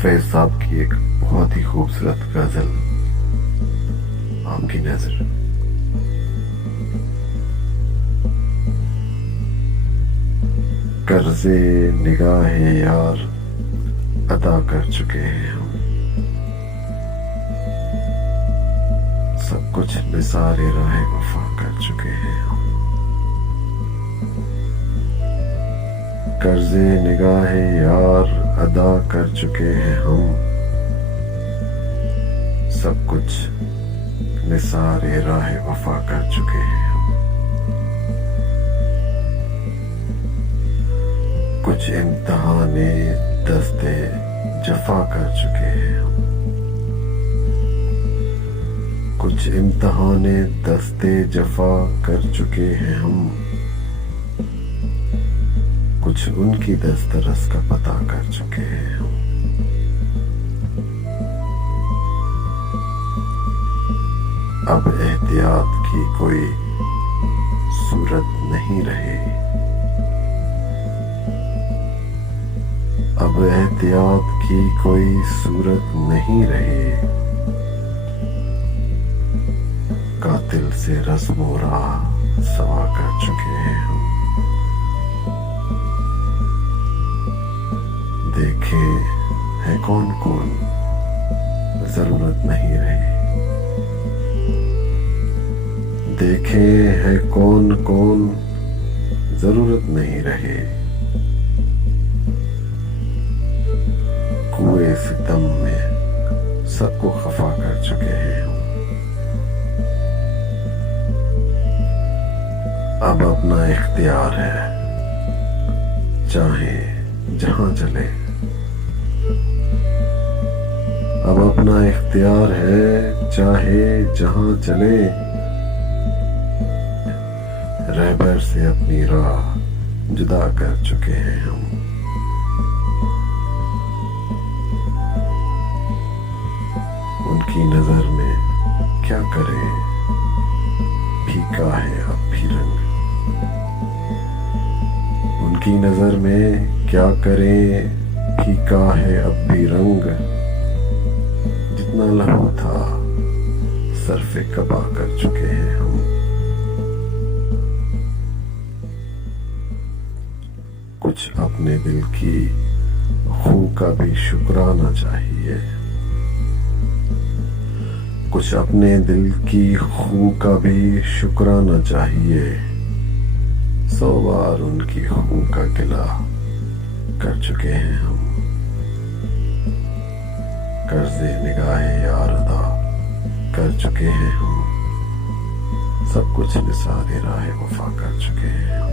फैज साहब की एक बहुत ही खूबसूरत गजल आपकी नजर। कर्जे निगाहे यार अदा कर चुके हैं हम, सब कुछ निसारे राह वफा कर चुके हैं हम। कर्जे निगाहे यार अदा कर चुके हैं हम, सब कुछ निसारे राह वफा कर चुके हैं हम। कुछ इम्तिहाने दस्ते जफा कर चुके हैं हम, कुछ इम्तिहाने दस्ते जफा कर चुके हैं हम, कुछ उनकी दस्तरस का पता कर चुके हैं हम। अब एहतियात की कोई सूरत नहीं रही, अब एहतियात की कोई सूरत नहीं रही। कातिल से रस्म राह सवा कर चुके हैं हम, देखे है कौन कौन जरूरत नहीं रही, देखे है कौन कौन जरूरत नहीं रही। कुएं सितम में सबको खफा कर चुके हैं हम, अब अपना इख्तियार है, चाहे जहां चले। अब अपना इख्तियार है, चाहे जहां चले। रहबर से अपनी राह जुदा कर चुके हैं हम, उनकी नजर में क्या करे, फीका है अब भी रंग। उनकी नजर में क्या करे, फीका है अब भी रंग। जितना लहू था सरफे कबा कर चुके हैं हम। कुछ अपने दिल की खू का भी शुक्राना चाहिए, कुछ अपने दिल की खू का भी शुक्राना चाहिए। 100 बार उनकी खू का गिला कर चुके हैं हम, कर्जे निगाहे यार अदा कर चुके हैं हम, सब कुछ निसारे राह वफा कर चुके हैं हम।